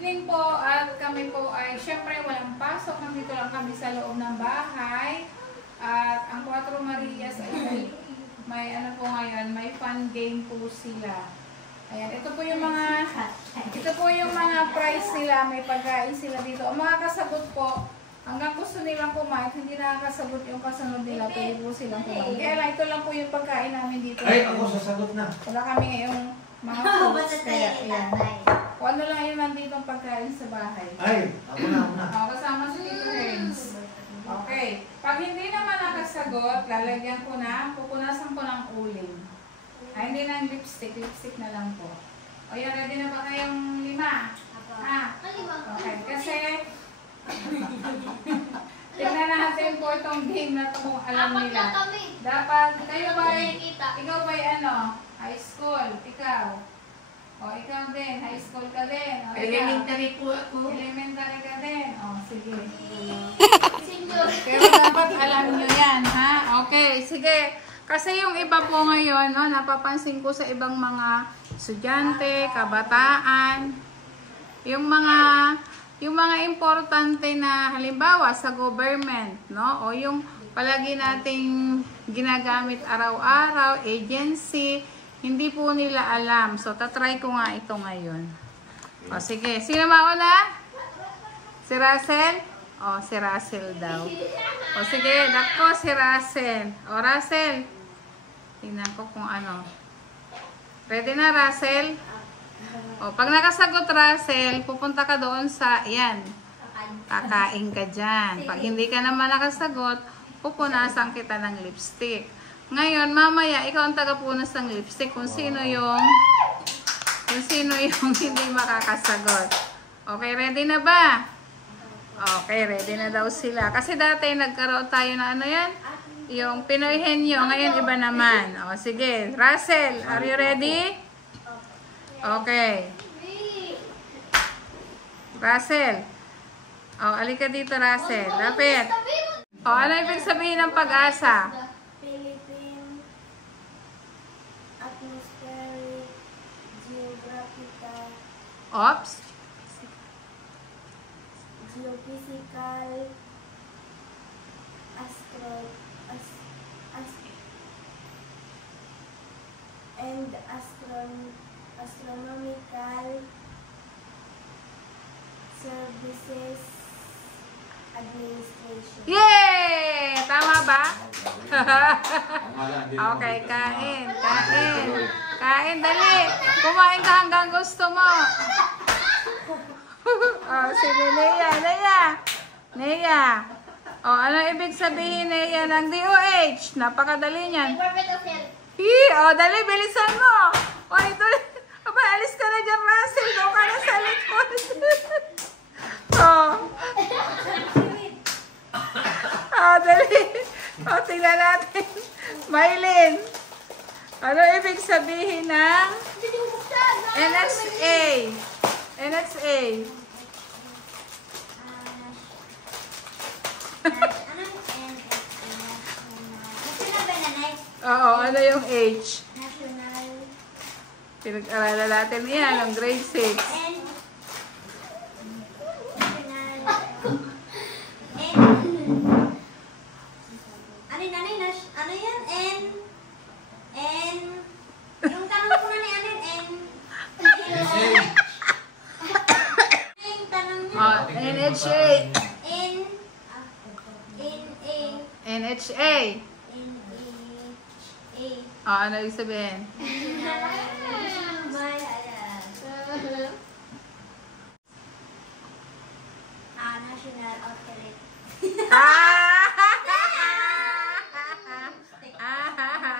evening po at kami po ay syempre walang pasok. Nandito lang kami sa loob ng bahay. At ang Cuatro Marias ay may ano po ngayon, may fun game po sila. Ayan, ito po yung mga prize nila, may pagkain sila dito. Ang mga kasagot po, hanggang gusto nilang kumain, hindi nakakasagot yung kasunod nila, pwede po silang kumain. Kaya lang, ito lang po yung pagkain namin dito. Ay, ako sasagot na. Wala kami ngayong mga fruits, kaya ayan. Kung ano lang yung nandito ang pagkain sa bahay. Ay, ako na. Kasama si Tito Renz. Okay. Pag hindi naman nakasagot, lalagyan ko na, pupunasan ko ng uling. Ay, hindi ng lipstick. Lipstick na lang po. O yan, ready na ba kayong 5? Okay. Kasi, tignan natin po itong game na ito kung alam nila. Dapat, ikaw ba'y ano? High school. Ikaw. O, ikaw din. High school ka din. O, Elementary po ako. Elementary ka din. O, sige. Pero dapat alam nyo yan, ha? Okay, sige. Kasi yung iba po ngayon, no, napapansin ko sa ibang mga estudyante, kabataan, yung mga importante na halimbawa sa government, no, o yung palagi nating ginagamit araw-araw, agency, hindi po nila alam. So, tatry ko nga ito ngayon. O, sige. Sino mauna? Si Russell? O, si Russell daw. O, sige. Nako, si Russell. O, Russell. Tingnan ko kung ano. Ready na, Russell? O, pag nakasagot, Russell, pupunta ka doon sa, yan. Kakain ka dyan. Pag hindi ka naman nakasagot, pupunasan kita ng lipstick. Ngayon, mamaya, ikaw ang tagapunas ng lipstick kung sino yung hindi makakasagot. Okay, ready na ba? Okay, ready na daw sila. Kasi dati, nagkaroon tayo na ano yan? Yung Pinoy Henyo. Ngayon, iba naman. O, sige. Russell, are you ready? Okay. Russell. O, alika dito, Russell. Lapit. O, ano ibig sabihin ng pag-asa? Philippine Atmospheric Geographical Ops. Geophysical Astronomical Services Administration. Yay! Tama ba? Okay, kain. Kain, dali. Kumain ka hanggang gusto mo. Oh, sige, Nea. Oh, ano ibig sabihin, Nea, ng DOH? Napakadali niyan. Oh, dali, bilisan mo. Oh, ito. Aba, alis ka na dyan, Russell. Doon ka na sa likod. Oh. Oh, dali. Oh, tingnan natin. Maylin. Ano ibig sabihin ng NXA? NXA. Oo, ano yung H? Pinag-aralan natin yan, ang grade 6. Ano yan? Yung tanong ko na ni ano yun? NHA. NHA. Ano ibig sabihin? National Outlet.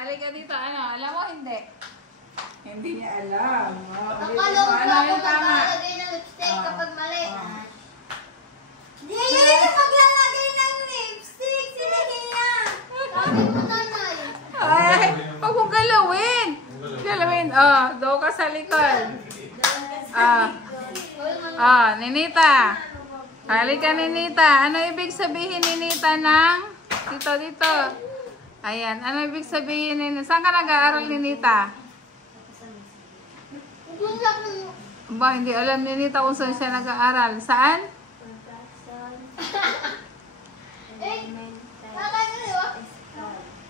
Halika dito. Ano? Alam mo, hindi. Hindi niya alam. Akala ko Ano yung tama? maglalagay ng lipstick kapag mali. Hindi, yun yung maglalagay ng lipstick. Sila hiya. Sabi mo, nanay. Ay, huwag mong galawin. Galawin. Oh, doon ka sa likod. Ninita. Halika, Ninita. Ano ibig sabihin, Ninita, ng dito? Ayan. Ano ibig sabihin, Ninita? Saan ka nag-aaral, Ninita? Ba, hindi alam ni Nita kung saan siya nag-aaral. Saan?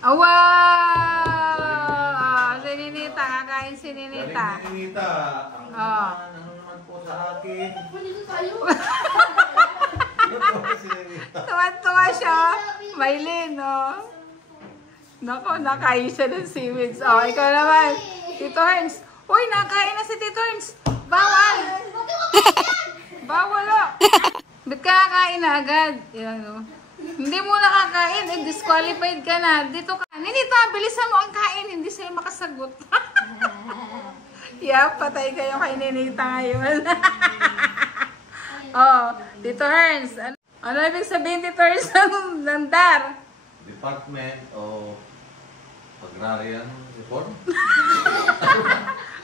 Wow! Si Ninita, kakain si Ninita. Galing ni Ninita. Oh. Ano naman po sa akin? Tuwa-tuwa siya. Maylin, oh. Nako, nakain siya ng seaweeds. Oh, ikaw naman. Tito Herns. Uy, nakain na si Tito Herns. Bawal! Bawal, oh. Ba't ka kakain na agad? Yan, oh. Hindi mo nakakain, eh, disqualified ka na. Dito ka. Ninita, bilisan mo ang kain. Hindi sila makasagot. Patay kayo kay Ninita ngayon. Oh, Tito Herns. Ano ibig sabihin, Tito Herns, ng DAR? Department of Agrarian Reform?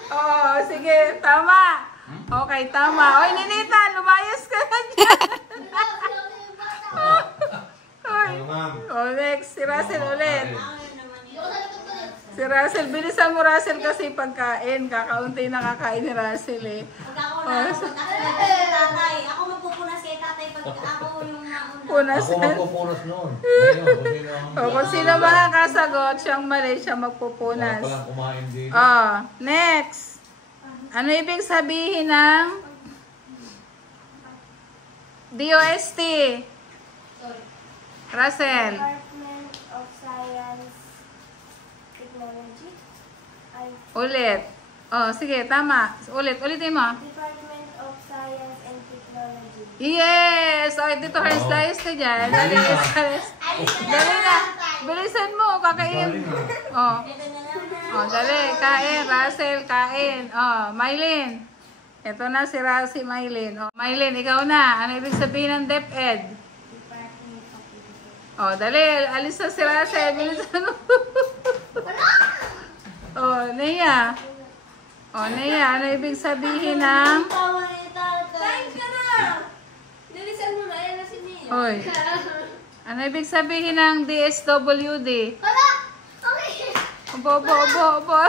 Oh, sige, tama. Okay, tama. Oy, Ninita, lumayas ka na dyan. Oy. Oh, next. Si Russell ulit. Si Russell, bilisan mo Russell kasi pagkain. Kakaunti na kakain ni Russell eh. Ako magpupunas kay tatay pag ako yung mauna. Punas. Ako magpupunas noon. Ngayon, Oh, kung sino makakasagot, siyang mali, siya magpupunas. palang kumain din. Oh, next. Ano ibig sabihin ng DOST? Russell. Department of Science Technology. Ulit. Oh, sige, tama. Ulitin mo. Department of Science and Technology. Yes! Oh, Tito Herns, Oh. layas ka dyan. Dali, dali na. Bilisan mo, kakain. Oh. Oh, dali. Kain, Russell, kain. Oh, Mylene. Ito na si Mylene. Oh, Mylene, ikaw na. Ano ibig sabihin ng DepEd? Department of Education. Oh, dali. Alis na si Russell. Bilisan mo. Oh, Nea. Oh, Nea, ano ibig sabihin ng... Tawa ni tatay. Kain ka na! Dilisan mo na, yan na si Nia. Hoy. Ano ibig sabihin ng DSWD? Hala! Okay! Obo.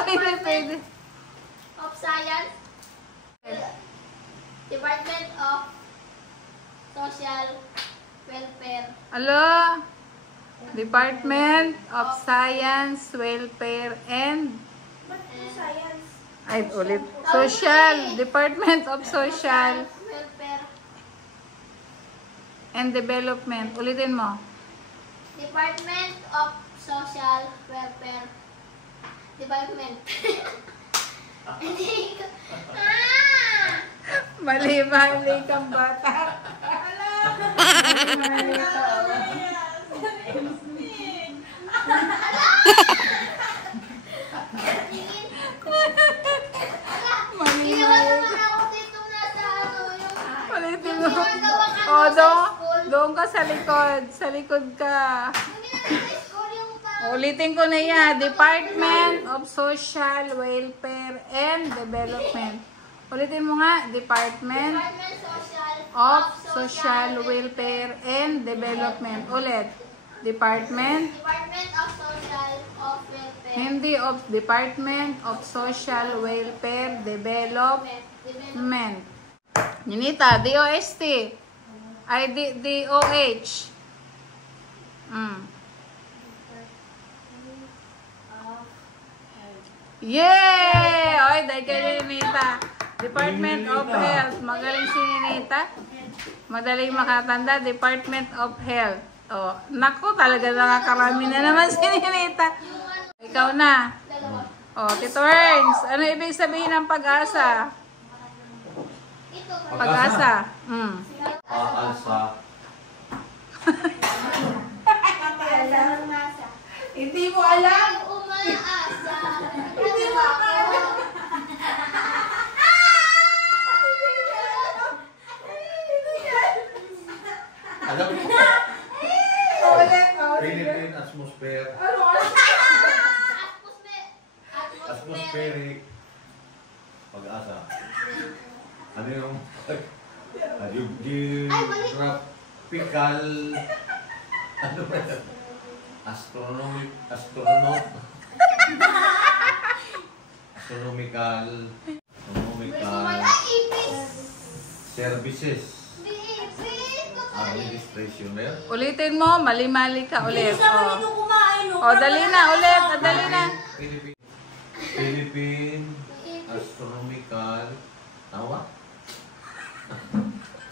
Hindi pwede. Of Science. Department of Social Welfare. Alo? Department of Science, Welfare, and... Science. Ay, ulit. Social. Department of Social Welfare. and Development. Ulitin mo. Department of Social Welfare. Development. Hindi ko. Mali kang bata. Mali ka. Mali. Ginawa naman ako dito nasa ano yung... Ulitin mo. Oh, doon ka sa likod. Sa likod ka. Hindi na sa school yung parang... Ulitin ko na yan. Department of Social Welfare and Development. Ulitin mo nga. Department Department of Social Welfare and Development. Ulit. Department. Department of Social of Welfare. Hindi of Department of Social Welfare Development. Ninita, DOST. Ay, DOH. Yay! Oy, dahil kay Ninita. Department of Health. Magaling si Ninita. Madaling makatanda. Department of Health. Oh, naku, talaga nakakarami na naman si Ninita. Ikaw na. Oh, Tito Herns, ano ibig sabihin ng pag-asa? Ito. Pag-asa. Aalsa. Alam masa. Hindi mo alam. Umaasa. Hindi mo alam. Alam mo? Ulit. Philippine atmosphere. Atmospheric. Pag-asa. Ano yung... Geographical... Ano ba yun? Astronomical... Ay, ipin Services. Administrationer. Ulitin mo, mali-mali ka ulit. Hindi naman ito kumain. Dali na, ulit. Dali na. Philippine Astronomical. Tama ba?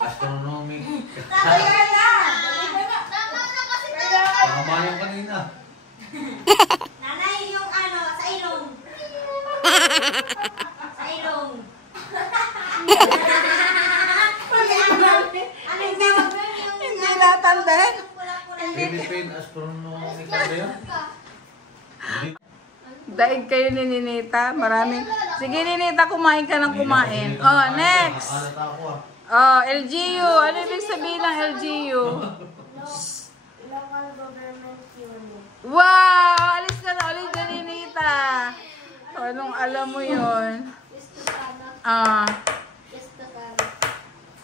Astronomical. Tama yung kanina. Nanay, yung ano, sa ilong. Sa ilong. Hindi natandaan. Philippine Astronomical ba yun? Hindi. Daig kayo ni Ninita. Maraming. Sige, Ninita, kumain ka ng kumain. Oh, next. Alat ako ah. Oh, LGU. Ano ibig sabihin ng LGU? Local government unit. Wow! Alis ka na ulit na, Ninita. Oh, anong alam mo yun?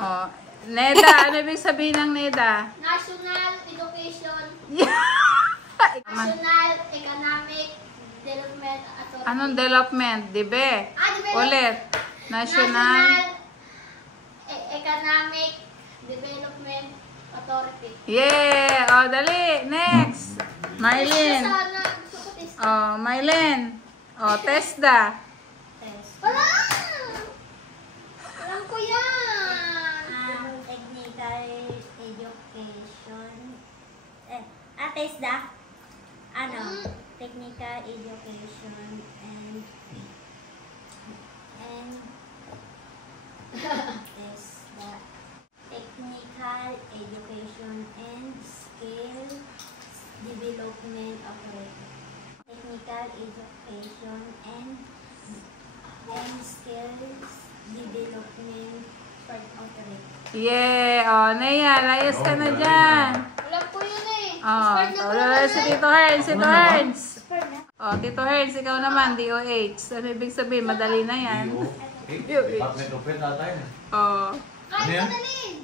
Oh, Neda. Ano ibig sabihin ng Neda? National Education. National Economic Development Authority. Anong development? Dibe? Development. Ulit. National. Economic Development Authority. Yeah! Oh, dali. Next. Mylene. Oh, Mylene. Oh, TESDA. Wala! Alam ko yan! Technical Education. TESDA? Ano? Technical Education and TESDA. Technical Education and Skill Development Authority. Technical Education and Skills Development Authority. Yeah! Oh, Nea, layas ka na dyan. Alam ko yun eh. Oh, si Tito Herns, Tito Herns. Oh, Tito Herns, ikaw naman, DOH. Ano ibig sabihin? Madali na yan. Department of Health ata yun. Oh, Kahit Ano yan? madalin.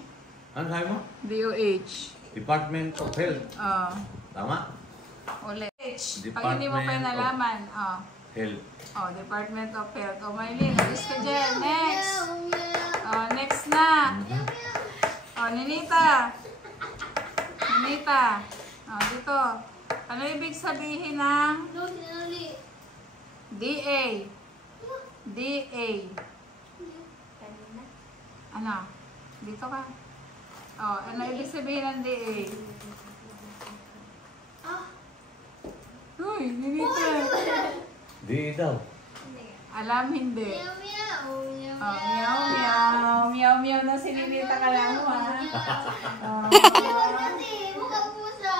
Ano sabi mo? DOH. Department of Health. Oh, Tama? ulit. Pag hindi mo pa Department nalaman. Oh, Health. oh, Department of Health. Oh, Mylene, alis ka dyan. Next. Oh, next na. Oh, Ninita. Ninita. Oh, dito. Ano ibig sabihin ng No, sinali. DA? DA. Ano? Dito ka. Oh, ano ibig sabihin ng DA? Uy, Ninita. Di daw. Alam, hindi. Meow, meow, meow, Oh, meow, meow. Meow, meow na si Ninita ka lang mo, ha? Oh. Kasi, mukhang pusa.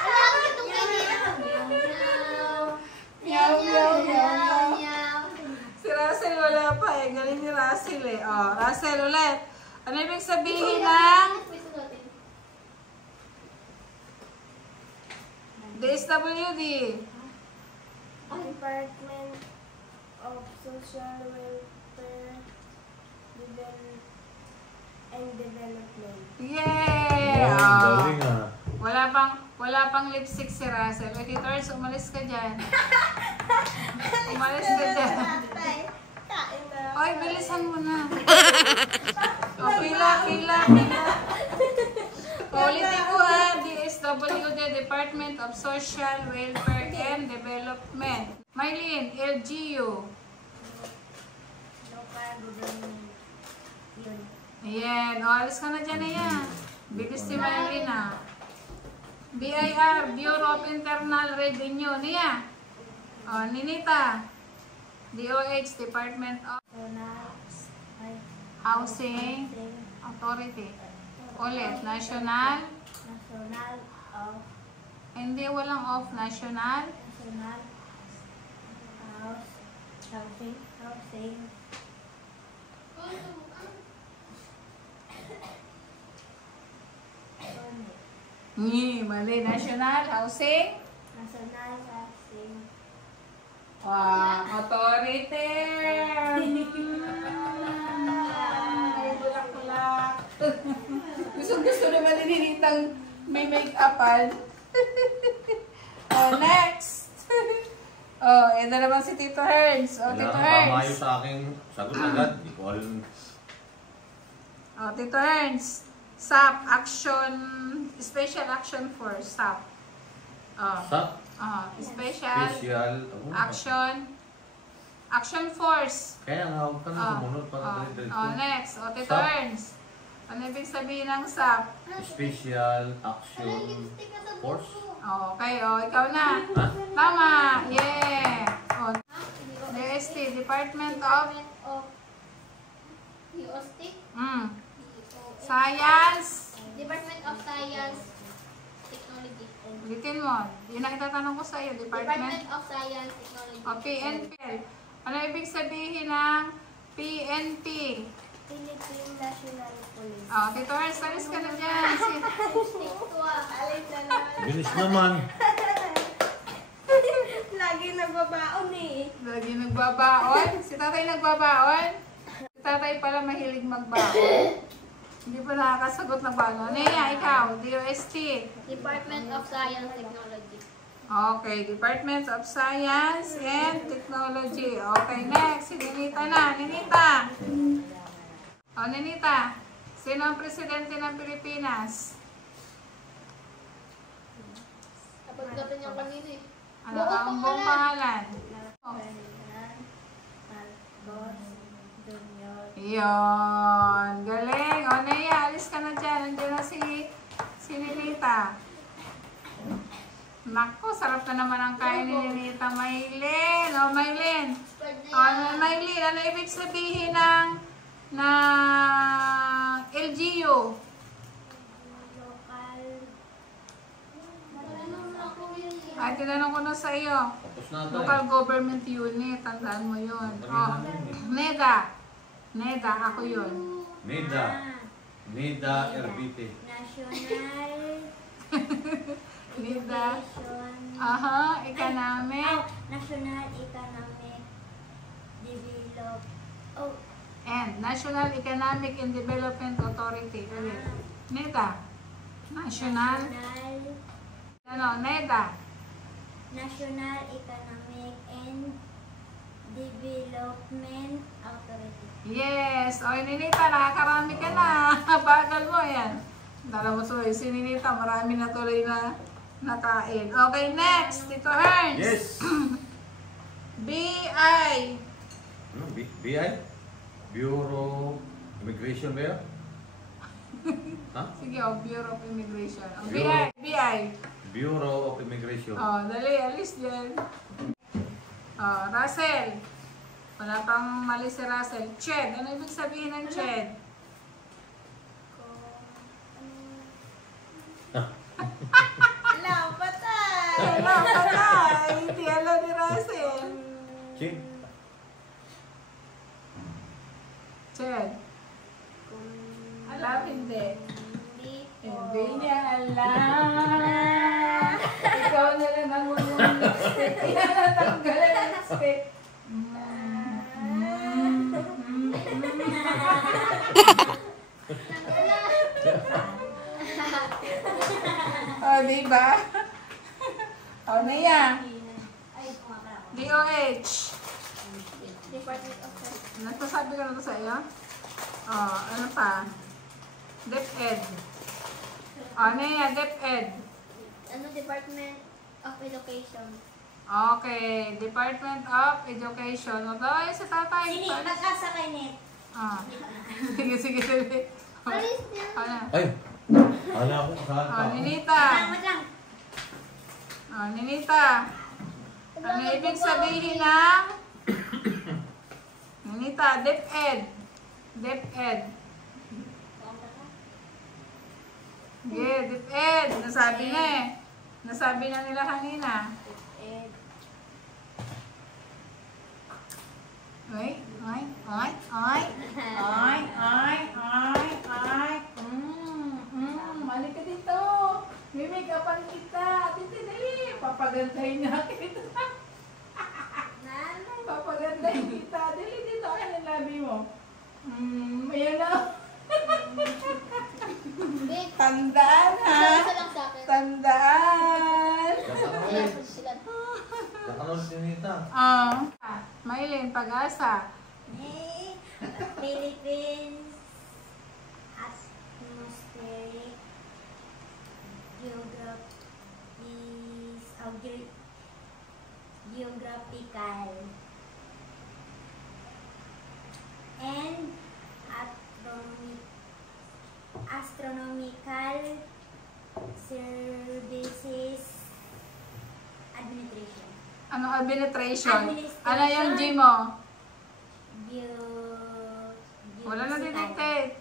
Alam ko itong ganyan. Meow, meow, meow, meow. Meow. Si Russell wala pa eh. Galing ni Russell eh. Oh, Russell ulit. Ano ibig sabihin ng DSWD? Department of Social Welfare and Development. Yay! Wow, Oh. galing ah. Wala pang lipstick si Russell. Okay, Tors, umalis ka dyan. Umalis ka dyan. Oy, bilisan mo na. Oh, pila. Ulitin ko ha, DSWD, Department of Social Welfare and Development. Mylene, LGU. Local Government Unit. Ayan, o, alis ka na dyan na yan. Bilis si Mylene ha. BIR, Bureau of Internal Revenue. Niya. O, Ninita. DOH, Department of Housing Authority. Ulit, National. Hindi, walang off. National. Housing. Mali. National Housing. National Housing. Wow, authority. Ay, bulak-bulak. Gusto naman ni Ninitang may make-upan. Oh, next. Oh, ito naman si Tito Herns. Oh, Tito Kailangan pamayo Herns. sa aking sagot agad. Hindi ko alam. Oh, Tito Herns. SAP, action, special action force, SAP. Oh, Sa special special. action force. Kaya nga, huwag ka na sumunod para dali-dali. Next. Oh, Tito SAP. Herns. Ano ibig sabihin ng SAP? Special Action Lipstick na sa Force. buko. Oh, okay, oh, ikaw na. Ha? Tama. Yeah. Oh, DST, Department of Department of Stick. Science. Department of Science, Technology. Ulitin mo. Yun ang itatanong ko sa iyo. Department of Science, Technology. O PNP. Ano ibig sabihin ng PNP? Philippine National Police. O, Tito Ernst, alis ka na dyan. Stick to Alis na naman. Bilis naman. Lagi nagbabaon eh. Lagi nagbabaon. Si tatay nagbabaon. Si tatay pala mahilig magbaon. Hindi pa nakakasagot ng baon. Nea, ikaw, DOST. Department of Science, Technology. Okay, Department of Science and Technology. Okay, next. Si Ninita na. Ninita. O, Ninita. Sino ang presidente ng Pilipinas? Kapag natin yung kanina eh. Ano ang buong pangalan? Yun. Galing. O, Nea, alis ka na dyan. Nandiyan na si Ninita. Naku, sarap na naman ang kain ni Ninita. Maylin. O, Maylin. O, Maylin, ano ibig sabihin ng LGU? Ay, tinanong ko na sa iyo. Tapos na tayo. Local Government Unit. Tandaan mo yun. O, NEDA. NEDA, ako yun. NIDA. NIDA RBT. National NEDA. Education. Aha, economic. National Economic Develop. Oh, And National Economic and Development Authority. Ulit. NEDA. National. Ano, NEDA. National Economic and Development Authority. Yes. O, Ninita, nakakarami ka na. Bagal mo yan. Dala mo tuloy. Si Ninita, marami na tuloy na nakain. Okay, next. Tito Herns. Yes. BI. Ano? BI? Bureau Immigration ba yun? Ha? Sige, o, Bureau of Immigration. O, Bureau. BI. Bureau of Immigration. O, dali. Alis dyan. O, Russell. Wala pang mali si Russell. Ched. Ano ibig sabihin ng Ched? Wala, patay! Wala pa na. Hindi alam ni Russell. Chin? Ched. Alam, hindi. Hindi po. Hindi niya alam. Ikaw na lang ang unang lipstick. Yan ang tanggalan ng lipstick. O, diba? O, Naya. Ay, kumakala ako. DOH. Department of Health. Nagsasabi ko na to sa iyo? O, ano pa? DepEd. O, Naya, DepEd. Ano, Department of Education. Okay, Department of Education. O, tayo sa tatay. Pag-asa kay Net. Ah. Sige, sige, sige. Alis niya. Ano? Ay! Hala ko saan O, pa. Ninita. Wait lang. O, Ninita. Ano ibig sabihin ng Ninita, DepEd. DepEd. Yeah, DepEd. Nasabi na eh. Nasabi na nila kanina. Ay, ay, ay, ay. Ay, ay, ay, ay. Mali ka dito. May make-upan kita. Titi, dali. Papagandahin na kita. Nanay. Papagandahin kita. Dali dito. Ano yung labi mo? Ayan na. Wait. Tandaan ha. Isa lang sa akin. Tandaan. Saka Sila, sila. Saka ulit ni Nita. Maylin, Pag-asa. Philippines atmospheric geographical and astronomical services administration. Ano administration? Administration. Ano yung G mo? Wala na Geophysical. dinectate.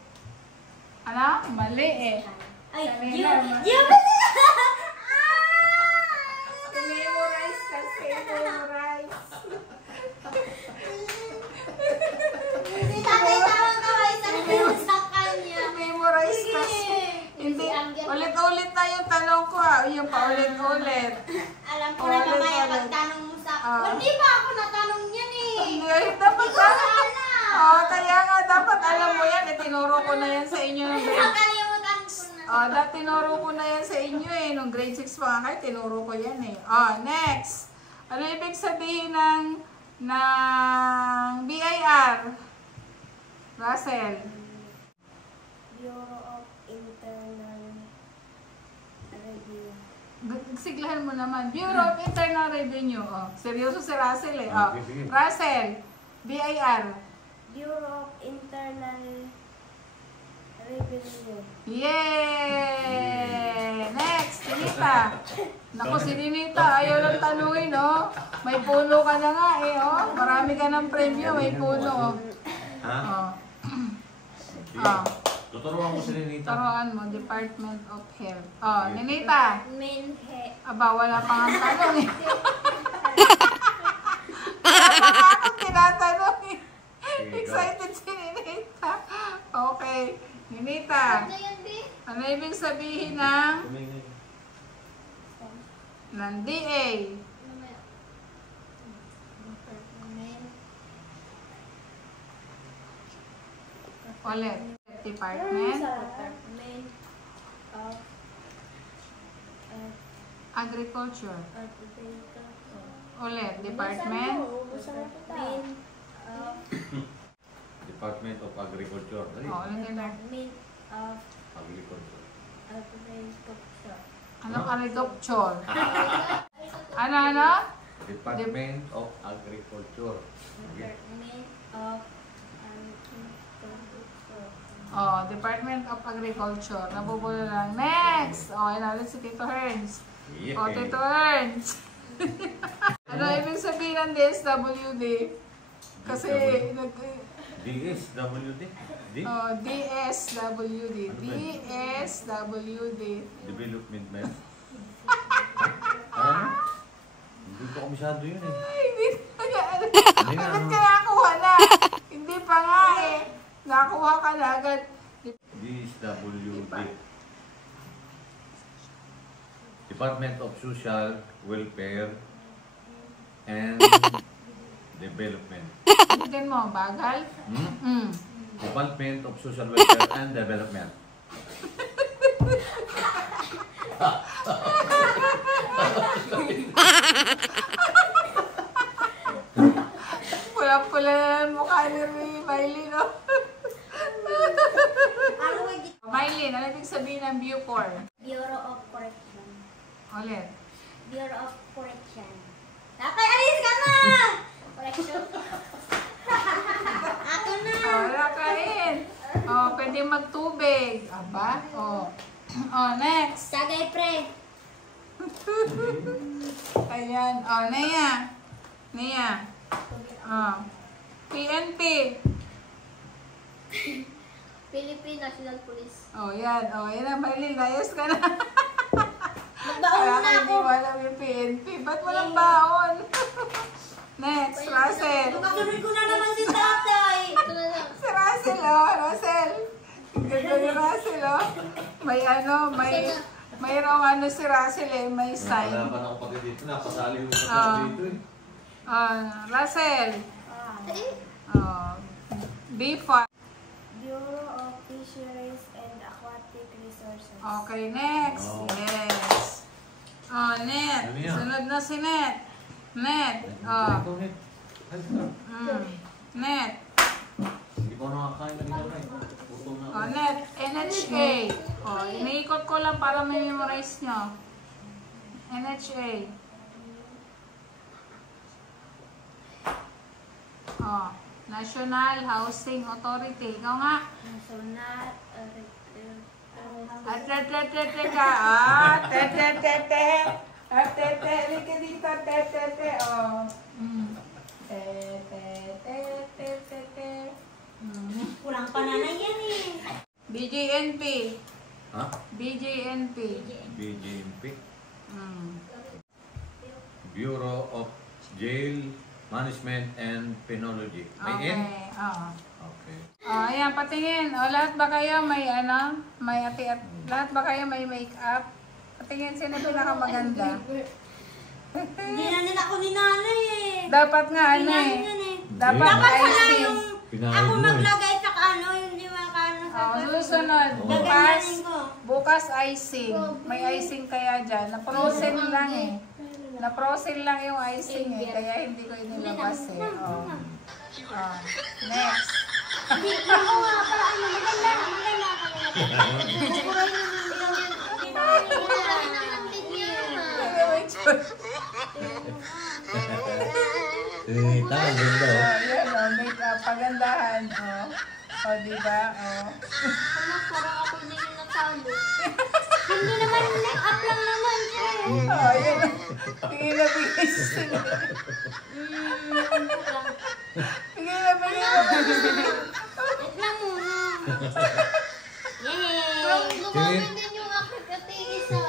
Ano? Mali eh. Ay, Kanina, memorize kasi, memorize. Si tatay tawang-tawa isang sa kanya. Memorize kasi. Hindi, ulit-ulit na yung tanong ko ha. Yung paulit-ulit. Alam ko na mamaya Ulit-ulit. pagtanong mo sa... Ah. Hindi pa ako natanong yan eh. Hindi, dapat alam. Oh, kaya nga dapat alam mo yan. Tinuro ko na yan sa inyo ng grade. Nakalimutan ko na. Tinuro ko na yan sa inyo eh. Nung grade 6 pa nga kayo, tinuro ko yan eh. Next. Ano ibig sabihin ng BIR? Russell. Bureau of Internal Review. Siglahan mo naman. Bureau of Internal Revenue. Seryoso si Russell eh. Okay, sige. Russell. BIR. Bureau of Internal Revenue. Yay! Next, Ninita. Naku, si Ninita, ayaw lang tanungin, oh. May puno ka na nga, eh, oh. Marami ka ng premyo, may puno, oh. Ha? Oh. Oh. Tuturuan mo si Nita. Taruan mo, Department of Health. Oh, Ninita. Aba, wala pa nga tanong, eh. Wala pa nga akong tinatanong, eh. Excited si Ninita. Okay. Ninita. Ano yan, B? Ano ibig sabihin ng DA? Ulit. Department. Department of Agriculture. Agriculture. Ulit. Department. Department of Agriculture. Dali. Ulit yun. Department of Agriculture. Agriculture. Anong agriculture? Ano? Department of Agriculture. Okay. Department of Agriculture. Department of Agriculture. Nabubulo lang. Next! Inalit si Tito Herns. Yeah. Tito Herns. Ano ibig sabihin ng DSWD? Kasi, DSWD? D? DSWD. DSWD. Development Map. Ano? Hindi ko komisado yun eh. Ay, hindi ko na alam. Hindi nga, Bakit ano? ka nakakuha na? Hindi pa nga eh. Nakakuha ka na agad. DSWD. Department of Social Welfare and Development. Tignan mo, bagal. Department of Social Welfare and Development. Pula-pula na ang mukha ni Miley, no? Miley, ano ibig sabihin ng Bucor? Bureau of Correction. Ulit. Bureau of Correction. Tatay, alis ka na! Correction. Ako na! Wala ka rin. Pwede magtubig. Aba? Next. Sagay, pre. Ayan. Nea. PNP. Philippine National Police. Yan. Yan na, Miley. Layas ka na. Magbaon na Hindi ako. mo alam yung PNP. Ba't walang baon? Next, Russell. Kasunod ko na naman si tatay. Ito na lang. Si Russell, Russell. Ganda ni Russell, mayroong si Russell eh, may sign. Nakalaban ako pati dito. Napasali mo sa Ah. dito eh. Russell. B5. Bureau of Fisheries and Aquatic Resources. Okay, next. Oh. Yes. Net. Ano yan? Sunod na si Net. Net. Oh. Ito, net. Ay, ito. Net. Hindi ko nakakain na rin ako. Puto na ako. Oh, net. NHA. Oh, iniikot ko lang para memorize nyo. NHA. Oh, National Housing Authority. Ikaw nga. National Te ka. Ah, te. Ah, te. Lika dito, te. Oh. Te. Kulang pa na yan eh. BJNP. Ha? BJNP. BJMP. Bureau of Jail Management and Penology. May N? Okay. Oh. Okay. Oh, ayan, patingin. O, lahat ba kayo may ano? May ati-at? Lahat ba kayo may make-up? Patingin, sino pinakamaganda? Hindi na nila ako ni nanay eh. Dapat nga, ano eh. Yan eh. Dapat Dapat sana icing. yung Pinahid ako mo eh. maglagay sa ano, yung di makano sa Oh, susunod. Oo. Bukas, Gaganyanin ko. bukas icing. May icing kaya dyan. Na-frozen lang eh. Na-frozen lang yung icing eh. Kaya hindi ko inilabas eh. Oh. Oh. Next. Hindi ako nga, para ano, maganda Eh, tama, ganda oh. Oh, yan oh. Make-up. Pagandahan. Oh. Oh, diba? Oh. Parang ako hindi yung natalo. Hindi naman, make-up lang naman siya. Oh, yan. Tingin na bigis. Tingin na bigis. Wait lang muna. Yay! Lumabas din yung aking katingis ah.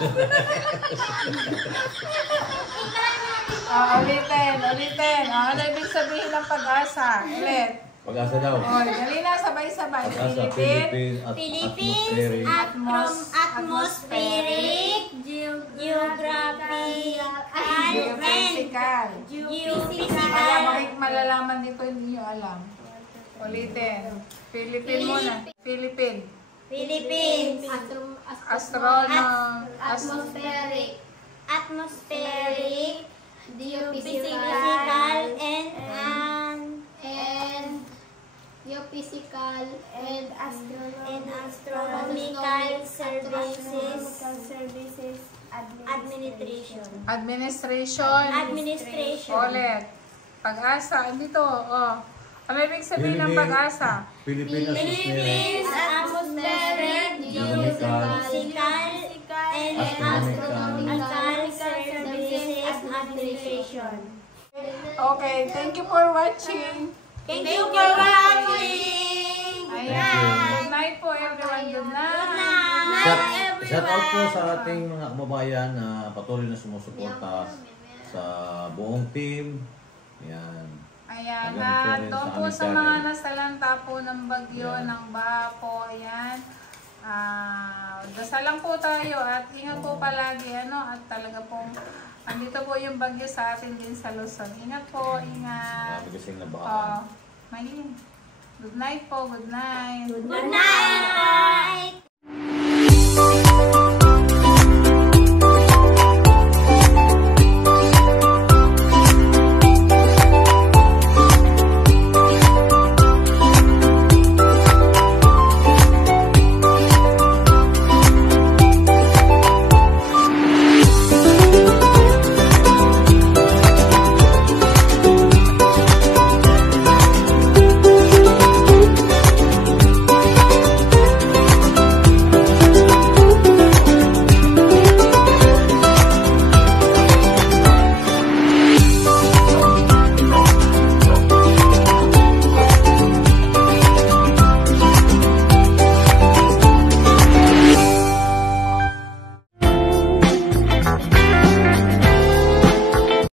Oh, ulitin. Oh, ano ibig sabihin ng pag-asa? Ulit. Pag-asa daw. Oh, dali na, sabay-sabay. Pag-asa, Philippine. Philippines, Atmospheric, geographical, Geophysical. geophysical, Alam, bakit malalaman dito, hindi nyo alam. Ulitin. Philippine muna. Philippine. Philippines, Astronom. atmospheric, Geophysical and geophysical and astronomical services administration. Administration. Ulit. Pag-asa. Dito. Oh. Ano ibig sabihin ng pag-asa? Philippine Philippines Atmospheric, Geophysical and Astronomical Services Administration. Okay. Thank you for watching. Thank you for watching. Ayan. Good night po everyone. Good night. Shout out po sa ating mga kababayan na patuloy na sumusuporta sa buong team. Yan. Ayan. Hanggang At doon po sa sa aming mga channel. nasalanta po ng bagyo, Ayan. ng baha po. Ayan. Dasal lang po tayo at ingat po palagi. At talaga pong andito po yung bagyo sa atin din sa Luzon. Ingat po. Ingat. Marami kasing nabahaan. Maylin. Good night po. Good night. Good night!